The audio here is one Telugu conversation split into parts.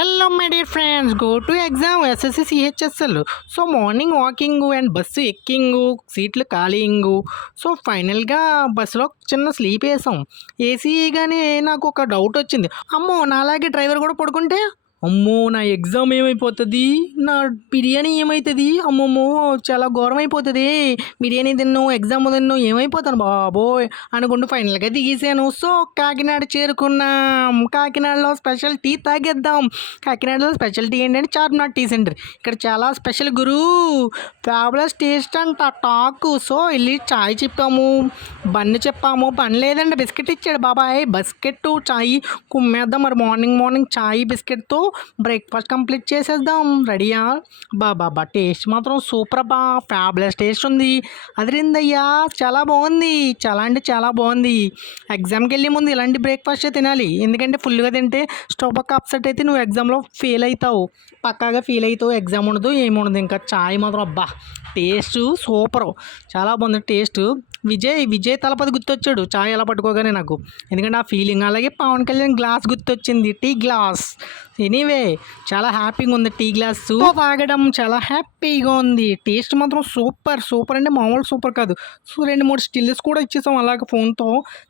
Hello my dear friends, go to exam SSC CHSL. So morning walking and bus ఎక్కింగు, సీట్లు ఖాళీయింగు. సో ఫైనల్గా బస్సులో చిన్న స్లీప్ వేసాం. ఏసీ కానీ నాకు ఒక డౌట్ వచ్చింది. అమ్మో, నాలాగే డ్రైవర్ కూడా పడుకుంటే అమ్మో నా ఎగ్జామ్ ఏమైపోతుంది, నా బిర్యానీ ఏమవుతుంది, అమ్మమ్మో చాలా ఘోరం అయిపోతుంది, బిర్యానీ తిన్ను ఎగ్జామ్ తిన్ను ఏమైపోతాను బాబోయ్ అనుకుంటూ ఫైనల్గా దిగేసాను. సో కాకినాడ చేరుకున్నాం. కాకినాడలో స్పెషల్ టీ తాగేద్దాం. కాకినాడలో స్పెషల్ టీ ఏంటంటే చార్మినార్ టీ సెంటర్. ఇక్కడ చాలా స్పెషల్ గురు, ఫ్యాబులస్ టేస్ట్ అంట టాకు. సో వెళ్ళి చాయ్ చెప్పాము, బన్ను చెప్పాము. బన్ లేదండి, బిస్కెట్ ఇచ్చాడు బాబాయ్. బిస్కెట్ చాయ్ కుమ్మేద్దాం. మరి మార్నింగ్ చాయ్ బిస్కెట్తో బ్రేక్ఫాస్ట్ కంప్లీట్ చేసేద్దాం. రెడీయా? బాబా టేస్ట్ మాత్రం సూపర్ బా, ఫ్యాబులస్ టేస్ట్ ఉంది. అదిరిందయ్యా, చాలా బాగుంది, చాలా అంటే చాలా బాగుంది. ఎగ్జామ్కి వెళ్ళే ముందు ఇలాంటి బ్రేక్ఫాస్టే తినాలి. ఎందుకంటే ఫుల్గా తింటే స్టమక్ అప్సెట్ అయితే నువ్వు ఎగ్జామ్లో ఫెయిల్ అవుతావు, పక్కాగా ఫెయిల్ అవుతావు. ఎగ్జామ్ ఉండదు, ఏముండదు. ఇంకా చాయ్ మాత్రం అబ్బా టేస్ట్ సూపర్, చాలా బాగుంది టేస్ట్. విజయ్ తలపతి గుర్తొచ్చాడు చాయ్ ఎలా పట్టుకోగానే నాకు, ఎందుకంటే ఆ ఫీలింగ్. అలాగే పవన్ కళ్యాణ్ గ్లాస్ గుర్తొచ్చింది, టీ గ్లాస్. ఎనీవే చాలా హ్యాపీగా ఉంది టీ గ్లాస్ తాగడం, చాలా హ్యాపీగా ఉంది. టేస్ట్ మాత్రం సూపర్ అంటే మామూలు సూపర్ కాదు. సో 2-3 స్టిల్స్ కూడా ఇచ్చేసాం అలాగే ఫోన్తో.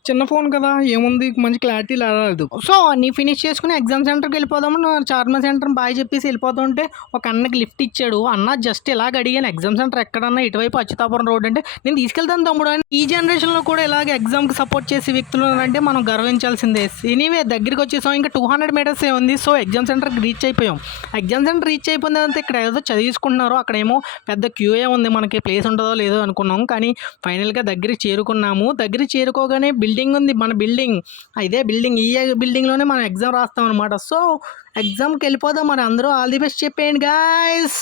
చిన్న ఫోన్ కదా, ఏముంది మంచి క్లారిటీ రాలేదు. సో అన్నీ ఫినిష్ చేసుకుని ఎగ్జామ్ సెంటర్కి వెళ్ళిపోదాము. చార్మినార్ సెంటర్ బాయ్ చెప్పేసి వెళ్ళిపోతుంటే ఒక అన్నకి లిఫ్ట్ ఇచ్చాడు. అన్న జస్ట్ ఇలాగ అడిగాను, ఎగ్జామ్ సెంటర్ ఎక్కడన్నా ఇటువైపు అచ్యుతాపురం రోడ్ అంటే, నేను తీసుకెళ్తాను తమ్ముడు అని. ఈ జనరేషన్లో కూడా ఇలాగ ఎగ్జామ్కి సపోర్ట్ చేసే వ్యక్తులు అంటే మనం గర్వించాల్సిందే. ఎనీవే దగ్గరికి వచ్చేసాం, ఇంకా 200 మీటర్స్ ఉంది. సో ఎగ్జామ్ సెంటర్కి రీచ్ అయిపోయాం. ఎగ్జామ్ సెంటర్ రీచ్ అయిపోయిన తర్వాత ఇక్కడ ఏదో చదివించుకుంటున్నారు, అక్కడేమో పెద్ద క్యూఏ ఉంది, మనకి ప్లేస్ ఉంటుందో లేదో అనుకున్నాం. కానీ ఫైనల్గా దగ్గరికి చేరుకున్నాము. దగ్గరికి చేరుకోగానే బిల్డింగ్ ఉంది, మన బిల్డింగ్. ఇదే బిల్డింగ్, ఈ బిల్డింగ్లోనే మనం ఎగ్జామ్ రాస్తాం అనమాట. సో ఎగ్జామ్కి వెళ్ళిపోదాం. మరి అందరూ ఆల్ ది బెస్ట్ చెప్పేయండి గాయస్.